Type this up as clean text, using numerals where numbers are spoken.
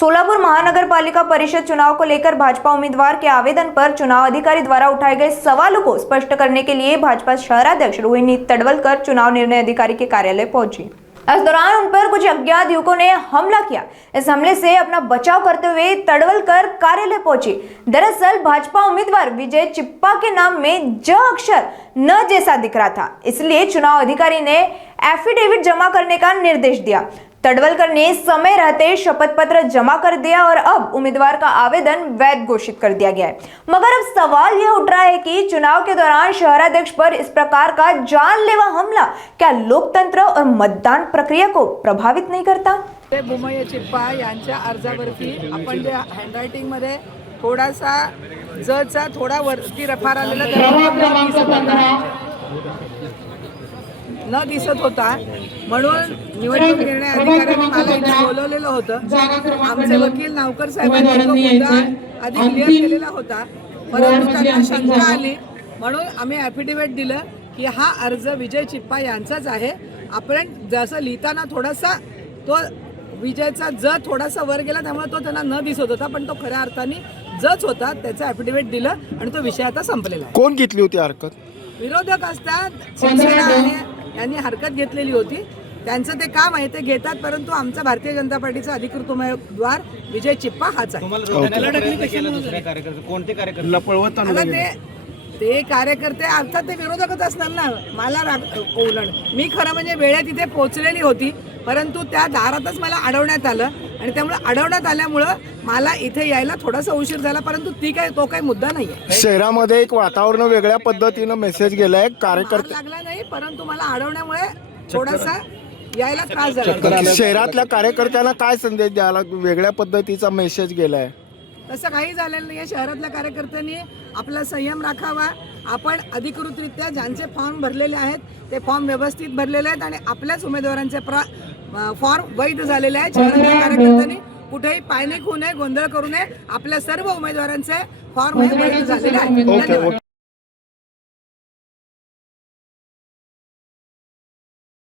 सोलापुर महानगर पालिका परिषद चुनाव को लेकर भाजपा उम्मीदवार के आवेदन पर चुनाव अधिकारी द्वारा उठाए गए सवालों को स्पष्ट करने के लिए भाजपा शहराध्यक्ष रोहिणी तडवलकर चुनाव निर्णय अधिकारी के कार्यालय पहुंची। इस दौरान उन पर कुछ अज्ञात युवकों ने हमला किया। इस हमले से अपना बचाव करते हुए तडवलकर कार्यालय पहुंची। दरअसल भाजपा उम्मीदवार विजय चिप्पा के नाम में ज अक्षर न जैसा दिख रहा था, इसलिए चुनाव अधिकारी ने एफिडेविट जमा करने का निर्देश दिया। तडवलकर ने समय रहते शपथ पत्र जमा कर दिया और अब उम्मीदवार का आवेदन वैध घोषित कर दिया गया है। मगर अब सवाल यह उठ रहा है कि चुनाव के दौरान शहराध्यक्ष पर इस प्रकार का जानलेवा हमला क्या लोकतंत्र और मतदान प्रक्रिया को प्रभावित नहीं करता? विजय चिप्पा यांच्या अर्जावरती आपण जे हँडरायटिंग मध्ये थोडासा जचा थोडा वरती रफार आलेला न दिसत होता, म्हणून निवडणूक निर्णय अधिकाऱ्यांनी मला इथे बोलवलेलं होतं। आमचे वकील नावकर साहेबांनी तो मुद्दा आधी क्लिअर केलेला होता, परंतु त्यांना शंका आली म्हणून आम्ही ॲफिडेविट दिलं की हा अर्ज विजय चिप्पा यांचाच आहे। आपण जसं लिहिताना थोडासा तो विजयचा ज थोडासा वर गेला, त्यामुळे तो त्यांना न दिसत होता, पण तो खऱ्या अर्थाने जच होता। त्याचं ॲफिडेविट दिलं आणि तो विषय आता संपलेला आहे। कोण घेतली होती हरकत? विरोधक असतात, शिवसेना यांनी हरकत घेतलेली होती, त्यांचं ते काम आहे ते घेतात, परंतु आमचा भारतीय जनता पार्टीचा अधिकृत उमेदवार विजय चिप्पा हाच आहे। ते कार्यकर्ते अर्थात ते विरोधकच असणार ना। मला मी खरं म्हणजे वेळेत इथे पोहोचलेली होती, परंतु त्या दारातच मला अडवण्यात आलं आणि त्यामुळे अडवण्यात आल्यामुळं मला इथे यायला थोडासा उशीर झाला, परंतु तो काही मुद्दा नाहीये। शहरामध्ये एक वातावरण वेगळ्या पद्धतीनं मेसेज गेलाय कार्यकर्ते लागला नाही, परंतु मला अडवण्यामुळे थोडासा यायला त्रास झाला। शहरातल्या कार्यकर्त्यांना काय संदेश द्यायला वेगळ्या पद्धतीचा मेसेज गेलाय? तसं काही झालेलं नाही। शहरातल्या कार्यकर्त्यांनी आपला संयम राखावा। आपण अधिकृतरित्या ज्यांचे फॉर्म भरलेले आहेत ते फॉर्म व्यवस्थित भरलेले आहेत आणि आपल्याच उमेदवारांचे फॉर्म वैध झालेले आहेत। शहरातल्या कार्यकर्त्यांनी कुठेही पायनिक होऊ नये, गोंधळ करू नये। आपल्या सर्व उमेदवारांचे फॉर्म हे वैध झालेले आहेत।